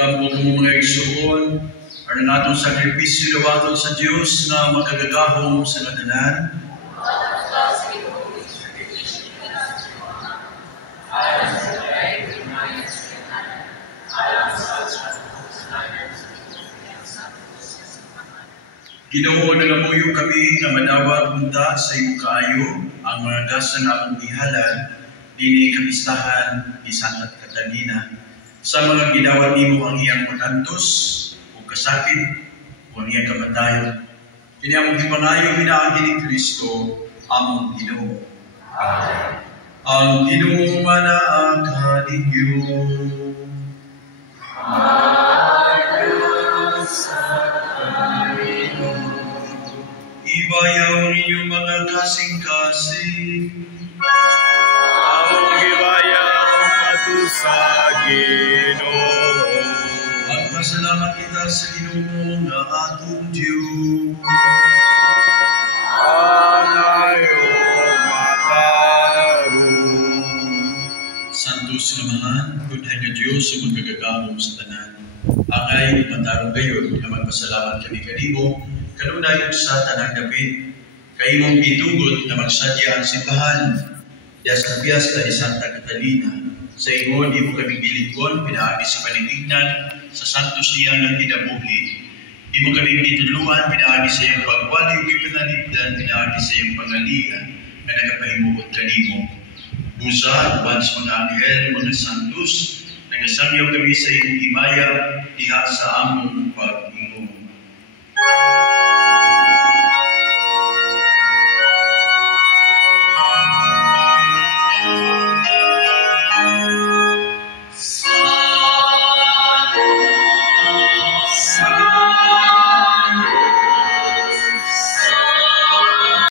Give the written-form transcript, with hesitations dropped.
Kampo mo mga igsuon, aron natong sakripisyo dawaton sa Dios na makagagahom sa natanan. Ginoo, nangamuyo kami nga madawat unta sa iyong kaayo ang mga gasa nga akong ihalad dini kapistahan ni Santa Catalina sa mga gidawat nimo ang iyang makantos o kasakit o ang iyang kamatayon. Kini among gipangayo hinaagi ni Kristo among Ginoo. Ang Ginoo manaa kaninyo. Ibayaw ninyo mga kasing-kasing. Ang ibayaw ato sa Ginoo. Magpasalamat kita sa Ginoo nga atong Diyos. Ang ayong matarong. Santos Namahan, Gudhay nga Diyos sa magkagagahom sa tanan. Angay matarong kayo na magpasalamat kami kanimo kanunay sa tanang gabi. Kayo mong gitugot na magsadya ang simbahan diya sa piyesta ni Santa Catalina. Sa ingon, di mo kami gilikon, pinaagi sa paninignan sa santos niya ng kinabuhi. Di mo kami gituluan, pinaagi sa iyong pagwali o ipananigdan, pinaagi sa iyong pangalian na nagapahimukot kanimo. Busa, uban sa mga anghel, mga santos, nagasangyaw kami sa iyong himaya diha sa among pag-ingon.